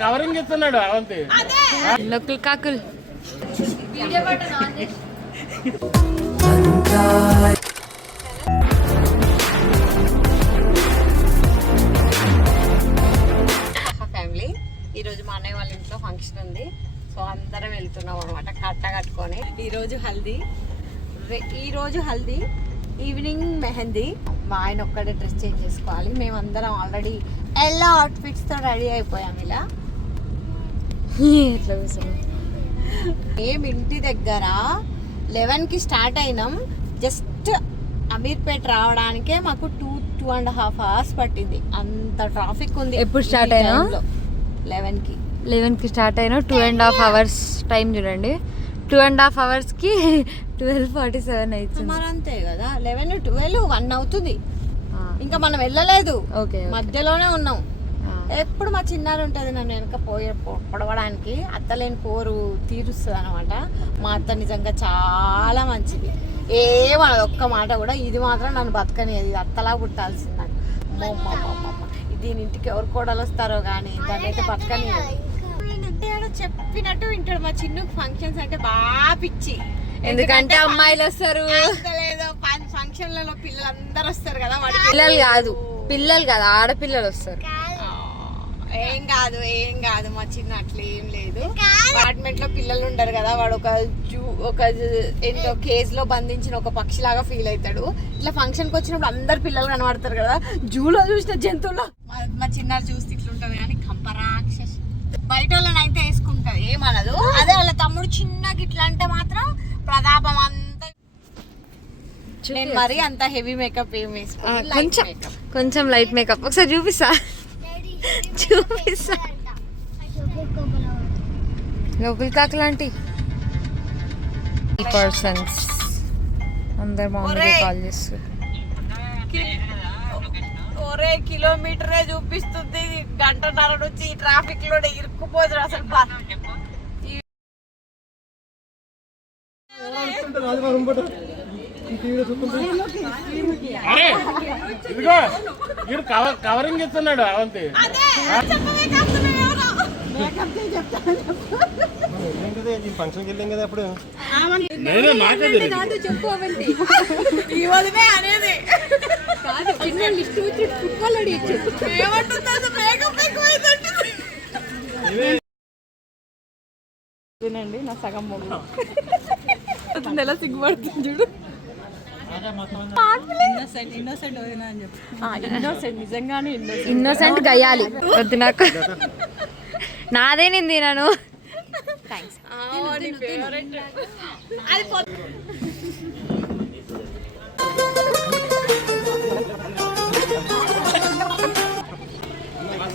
Covering ఇస్తున్నాడు Avanthi local కాకులు. Family ఈరోజు మా అన్నయ్య వాళ్ళ ఇంట్లో ఫంక్షన్ ఉంది. సో అందరం వెళ్తున్నాం అనమాట కట్ట కట్టుకొని. ఈరోజు హల్దీ ఈవినింగ్ మెహందీ. మా ఆయన ఒక్కడే డ్రెస్ చేంజ్ చేసుకోవాలి. మేమందరం ఆల్రెడీ ఎల్లో అవుట్ఫిట్స్తో రెడీ అయిపోయాం. ఇలా ఎట్లా కూర్చోండి. మేము ఇంటి దగ్గర 11కి స్టార్ట్ అయినాం. జస్ట్ అమీర్పేట్ రావడానికే మాకు 2.5 hours పట్టింది. అంత ట్రాఫిక్ ఉంది. ఎప్పుడు స్టార్ట్ అయినా? 11కి స్టార్ట్ అయినా 2.5 hours టైం చూడండి. 2.5 hours-కి 12:47 అవుతుంది. మరి అంతే కదా, 11, 12, 1 అవుతుంది. ఇంకా మనం వెళ్ళలేదు, మధ్యలోనే ఉన్నాం. ఎప్పుడు మా చిన్నారి ఉంటుంది నన్ను వెనక పొడవడానికి. అత్తలేని పోరు తీరుస్తుంది అనమాట. మా అత్త నిజంగా చాలా మంచిది. ఏమన్నది ఒక్క మాట కూడా. ఇది మాత్రం నన్ను బతకనిది. అత్తలా పుట్టాల్సింది. దీని ఇంటికి ఎవరు కోడలు వస్తారో కానీ దాన్ని అయితే బతకనియదు. చెప్పినట్టు వింటాడు. మా చిన్నుకు ఫంక్షన్స్ అంటే బాగా పిచ్చి. ఎందుకంటే అమ్మాయిలు వస్తారు. ఫంక్షన్లలో పిల్లలందరూ వస్తారు కదా. పిల్లలు కాదు ఆడపిల్లలు వస్తారు. ఏం కాదు మా చిన్న అట్లా ఏం లేదు. అపార్ట్మెంట్ లో పిల్లలు ఉండరు కదా. వాడు ఒక ఏంటో కేజ్ లో బంధించిన ఒక పక్షిలాగా ఫీల్ అవుతాడు. ఇట్లా ఫంక్షన్ కి వచ్చినప్పుడు అందరు పిల్లలు కనబడతారు కదా. జూలో చూసిన జంతువులో మా చిన్నారు చూస్తే ఇట్లుంటది కానీ కంపరాక్షస్. బయట వాళ్ళని అయితే వేసుకుంటది, ఏమనదు. అదే వాళ్ళ తమ్ముడు చిన్నగా ఇట్లా అంటే మాత్రం ప్రతాపం అంతా. నేను మరీ అంత హెవీ మేకప్ ఏం వేసుకో, కొంచెం లైట్ మేకప్. ఒకసారి చూపిస్తా. లోకల్ కాకు లాంటి పర్సన్స్ అందరు మామూలుగా కాల్ చేస్తారు. ఒరే కిలోమీటరే చూపిస్తుంది. 1.5 నుంచి ఈ ట్రాఫిక్ లో ఇరుక్కుపోదు అసలు. కవరింగ్ ఇస్తున్నాడు అవంతి. ఫంక్షన్కి వెళ్ళాం కదా అప్పుడు. చెప్పు అవంతి. ఈ వదిలే అనేది వినండి. నా సగం మొగ్గు ఎలా సిగ్గుపడుతుంది చూడు. ఇన్నోసెంట్ గయ్యాలి వద్దు నాకు. నాదే నేను తినను.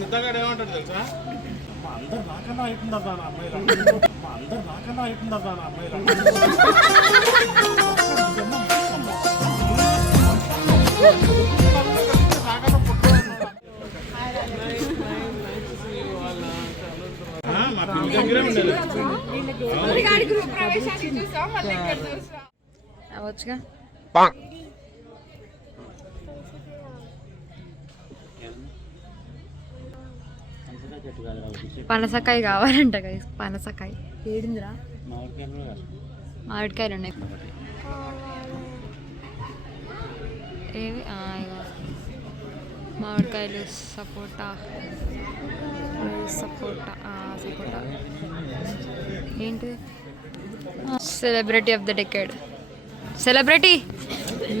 సిద్ధంగా ఏమంటాడు తెలుసా? అందరు నాకన్నా అవుతుందా అమ్మాయిలా, అందరు నాకన్నా అవుతుందా అమ్మాయిలా. అవచ్చుగా. పనసకాయ కావాలంట గైస్. పనసకాయ ఏడిందిరా. మామిడికాయలు ఉన్నాయి. ఏవి మామిడికాయలు. సపోటా ఏంటి? Celebrity of the decade. Celebrity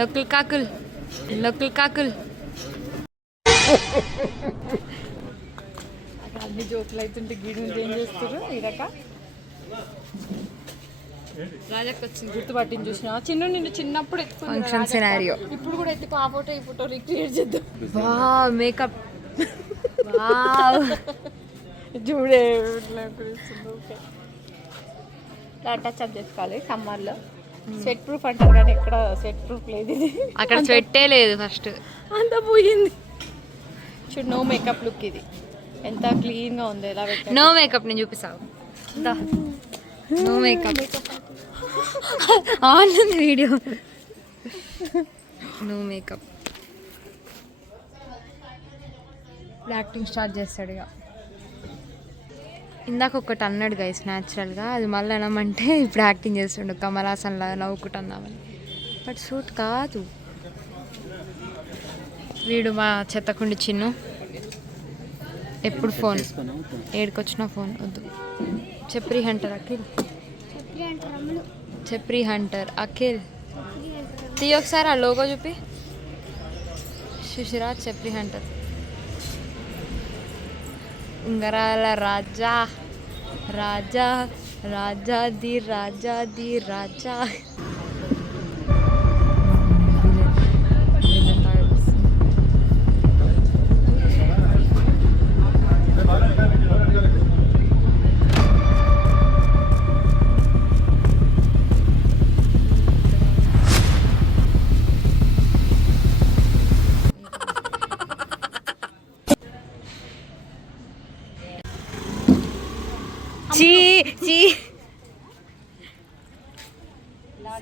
local కాకులు. అన్ని జోకులు అవుతుంటే గీడు ఏం చేస్తారు? ఈ రక రాజాకి వచ్చింది గుర్తుపట్టింది. చూసినా చిన్న నిన్ను చిన్నప్పుడు ఫంక్షన్ సినారియో. ఇప్పుడు కూడా ఎత్తుకు ఆ ఫోటో ఈ ఫోటో రీక్రియేట్ చేద్దాం. Wow makeup. చూడే ఓకే. టచ్ అప్ చేసుకోవాలి సమ్మర్లో. స్వెట్ ప్రూఫ్ అంటారు కానీ ఎక్కడ స్వెట్ ప్రూఫ్ లేదు. ఇది అక్కడ స్వెట్టే లేదు. ఫస్ట్ అంతా పోయింది చూడు. No makeup look. ఇది ఎంత క్లీన్గా ఉంది. ఎలా పెట్టాలి? నో మేకప్ నేను చూపిస్తాను. No makeup on video. No makeup. Acting start చేస్తాడు ఇక. ఇందాక ఒకటి అన్నాడు గైస్ న్యాచురల్గా, అది మళ్ళీ అనమంటే ఇప్పుడు యాక్టింగ్ చేస్తుండు కమల్ హాసన్ లాగా నవ్వుకుంటున్నామని. బట్ సూట్ కాదు. వీడు మా చెత్తకుండి చిన్ను, ఎప్పుడు ఫోన్, ఏడుకొచ్చిన ఫోన్ వద్దు. చెప్రీ హంటర్ అఖిల్, చెప్రీ హంటర్ అఖిల్ తీ ఒకసారి ఆ లోగో చూపి. సుషిరాజ్ చెప్రీ హంటర్, ఉంగరాల రాజా రాజా రాజా ది రాజా ది రాజా.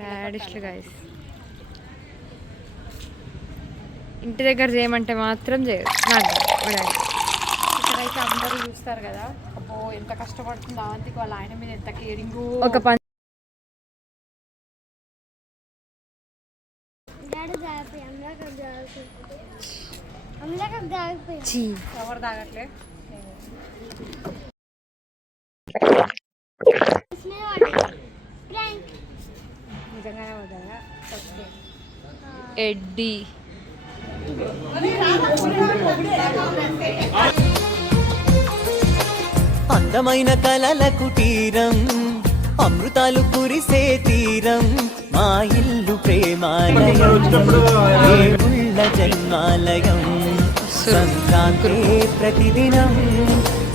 సాడిస్టులు గైస్. ఇంటి దగ్గర చేయమంటే మాత్రం చేయరు. ఇక్కడైతే అందరూ చూస్తారు కదా, అబ్బో ఎంత కష్టపడుతుందో అవంతికి, వాళ్ళ ఆయన మీద ఎంత కేరింగ్. ఒక పని ఎవరు తాగట్లే. నిజంగానే వద్దా ఎడ్డీ. అందమైన కలల కుటీరం, అమృతాలు కురిసే తీరం, మా ఇల్లు ప్రేమాలయం, దేవుళ్ళ జన్మాలయం, సంక్రాంతి ప్రతిదినం,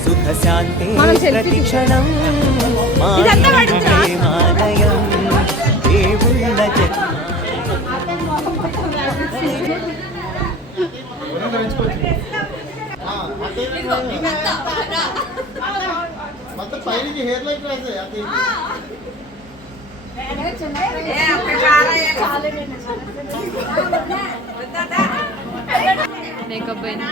సుఖ శాంతి ప్రతిక్షణం, మా ఇల్లు ప్రేమాలయం, దేవుళ్ళ మొత్తం పైకి హెయిర్ లైట్ రాసే అది. మేకప్ పోయింది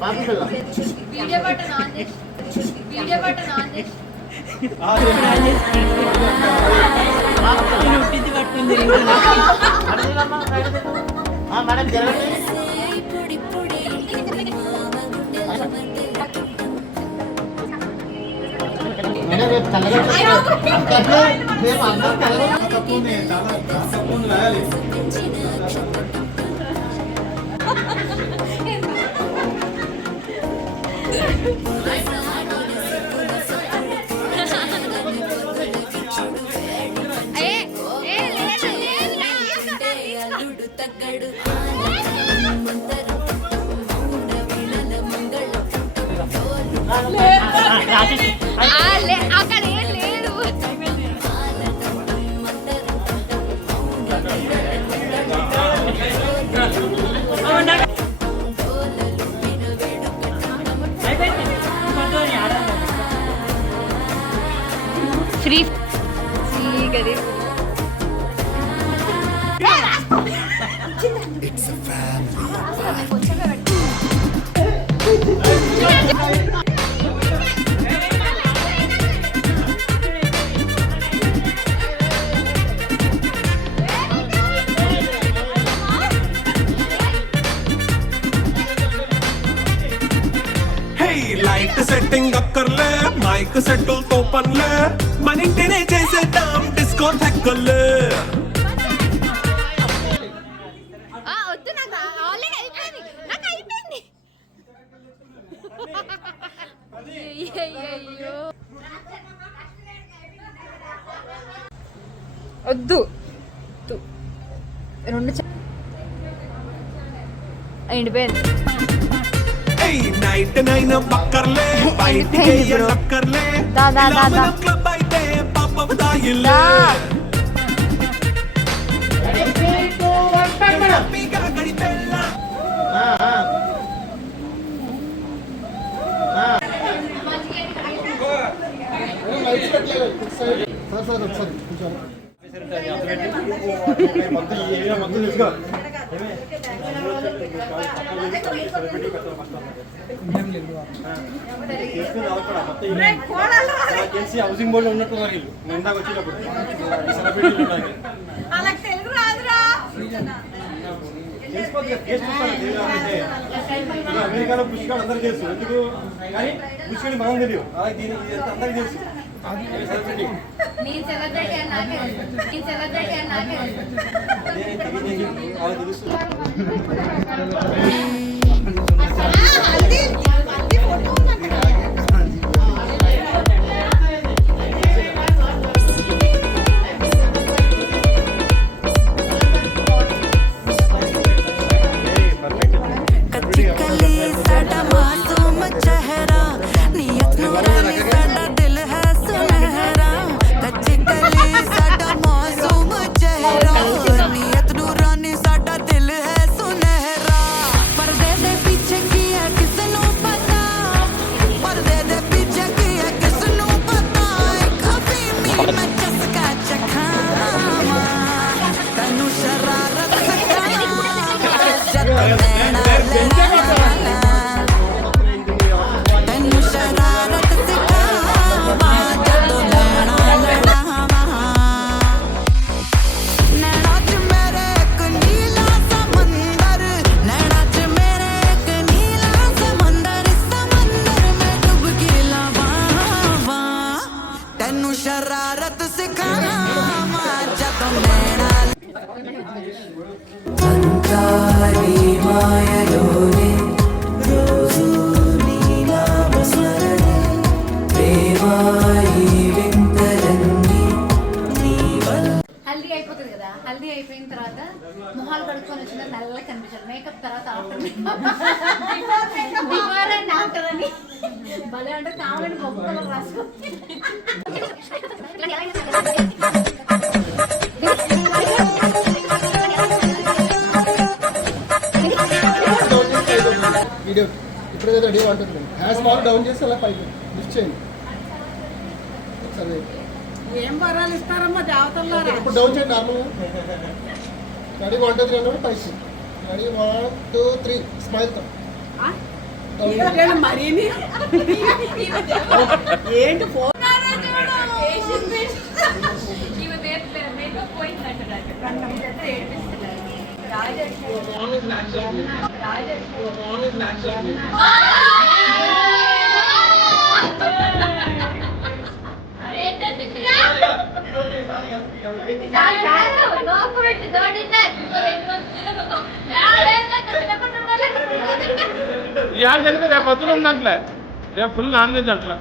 మా వీడియో బటన్ ఆన్ చేసి, వీడియో బటన్ ఆన్ చేసి. మేడం జరగండి. మేడం రేపు చల్లగా రేపు అందరూ చల్లగా తప్పుంది, చాలా తప్పుంది రాయాలి. అక్కడ ఏం లేదు. ఫ్రీ గది. లైట్ సెట్టింగ్ అక్కర్లే, మైక్ సెట్టులతో పనిలే, మన ఇంటినే చేసేద్దాం డిస్కో థెక్కర్లే. వద్దు, నాకు ఆల్రెడీ అయిపోయింది, నాకు అయిపోయింది. అయ్యో వద్దు, రెండు ఎండిపోయింది. 99 బక్కర్లే బయటికి టక్కర్లే క్లబ్ అయితే పాప తాయిలే హ్యాపీగా గడిపెళ్ళా సార్ ఒకసారి హౌసింగ్ బోర్డు ఉన్నట్టు మరి ఇందాక వచ్చేటప్పుడు సెలబ్రిటీలు ఉన్నాయి అమెరికాలో పుష్కర్ అందరికి తెలుసు ఎందుకు కానీ పుష్కర్ మనం తెలియదు అలాగే దీనికి అందరికి తెలుసు తెలుసు హల్దీ అయిపోతుంది కదా, హల్దీ అయిపోయిన తర్వాత మొహాలు కడుక్కొని వచ్చిన నల్ల కనిపించారు. మేకప్ తర్వాత బిఫోర్ అండ్ ఆఫ్టర్ అని భలే అంటే కావాలని మొక్కలు రాసుకో. వీడియో ఇప్పుడు ఏదో రెడీ ఉంటుంది. హ్యాష్ మార్క్ డౌన్ చేసి అలా పైకి లిఫ్ట్ చేయండి. సరే ఏం వరాలు ఇస్తారమ్మా దేవతల్లో? ఇప్పుడు డౌన్ చేయండి నార్మల్గా. రెడీ 1 2 3 అన్నప్పుడు పైకి రెడీ 1 2 3 స్మైల్తో మరీని ఏంటి ఫోన్ యాడ్ జరిగితే రేపు పొద్దున ఉందంట్లే, రేపు ఫుల్ నాన్ వెజ్ అంట్లా.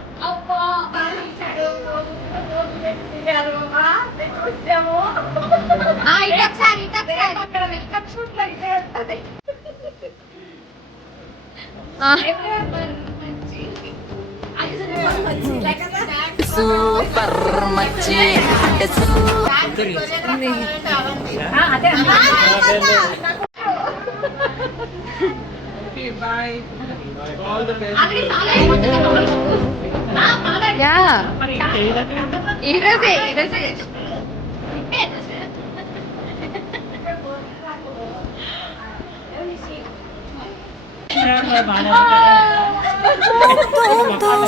సూపర్ మచ్చి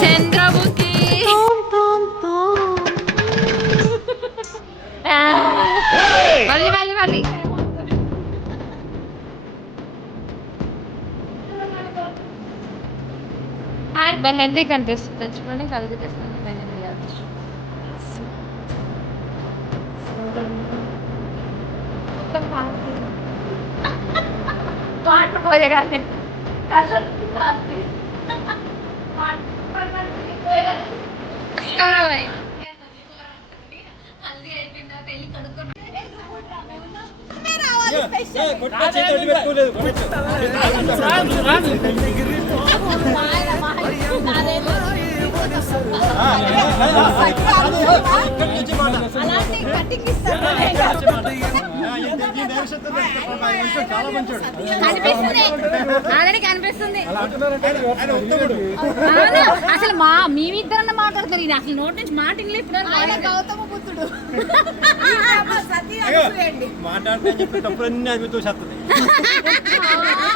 చంద్రముఖి మళ్ళీ మళ్ళీ మళ్ళీ బెల్లంది కనిపిస్తుంది. తెచ్చుకొని కలిగి తెస్తుంది. పాట పోయగానే పెట్టుకోలేదు. అలాంటి కటింగ్ ఇస్తారు చాలా మంచోడు. కనిపిస్తుంది ఆల్రెడీ కనిపిస్తుంది. అవును, అసలు మేమిద్దరన్నా మాట్లాడుతారు. ఇది అసలు నోటి నుంచి మాట ఇప్పుడు గౌతమ బుద్ధుడు మాట్లాడితే చెప్పి తప్పులన్నీ అది తోసేస్తుంది.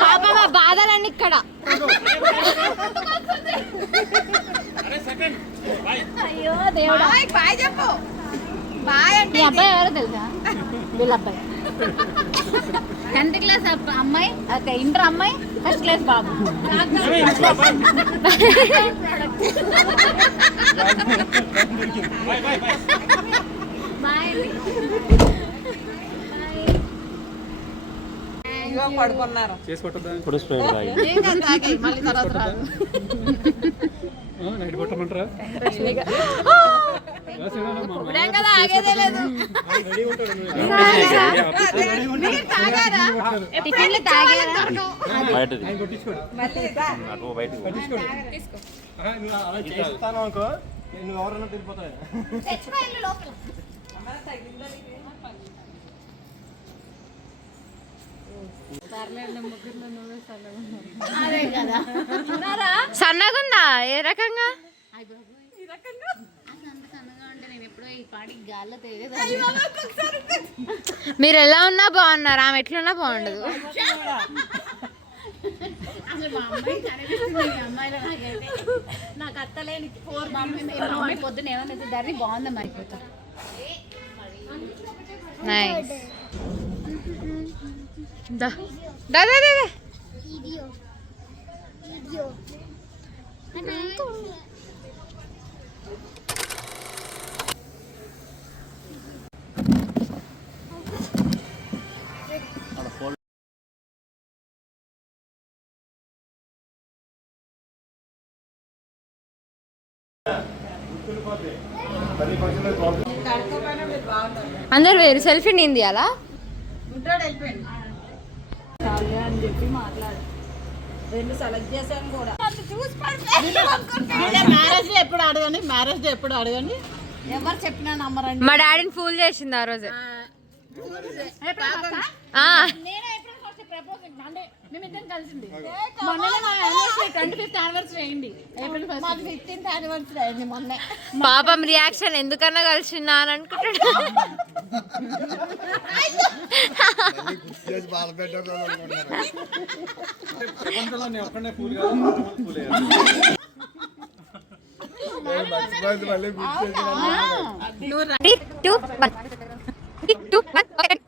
పాప మా బాధలన్నీ ఇక్కడ. అయ్యో దేవుడా. బాయ్ చెప్పు బాయ్ అంటే ఈ అబ్బాయి ఎవరో తెలుసా? వీళ్ళ అబ్బాయి 10th క్లాస్ అమ్మాయి, ఓకే ఇంటర్ అమ్మాయి, ఫస్ట్ క్లాస్ బాబు. పడుకున్నారు ఇప్పుడు స్ప్రే మళ్ళీ తర్వాత రాదు. నైట్ కొట్టమంటారా? ఇప్పుడేం కదా ఆగేదే లేదు. టిఫిన్లు తాగారా? కొట్టించుకోడు. అలా చేస్తాను అనుకో, నువ్వు ఎవరన్నా తెలిపోతాయి. సన్నగుందా ఏ రకంగా? మీరు ఎలా ఉన్నా బాగున్నారు, ఆమె ఎట్లున్నా బాగుండదు. నాకు అత్తలేని పొద్దున ఏమన్నా దాన్ని బాగుందా మరిపోతా. నైస్. దా దా దా దా. అందరు వేరు సెల్ఫీ నేను తీయాలా? మ్యారేజ్ ఎప్పుడు అడగండి, మ్యారేజ్ ఎప్పుడు అడగండి, ఎవరు చెప్పినా నమ్మరండి. మా డాడీని ఫూల్ చేసింది ఆ రోజు. మేమిద్దరం కలిసింది 25th యానివర్సరీ అయింది. ఏప్రిల్ 1 15th యానివర్సరీ అయింది మొన్నే. పాపం రియాక్షన్ ఎందుకన్నా కలిసిందా అని అనుకుంటాడు. ప్రపంచంలో నేను ఒక్కడే ఫూల్ కాదు, ఫూల్ అయ్యాను. Two, one. 3, 2, 1.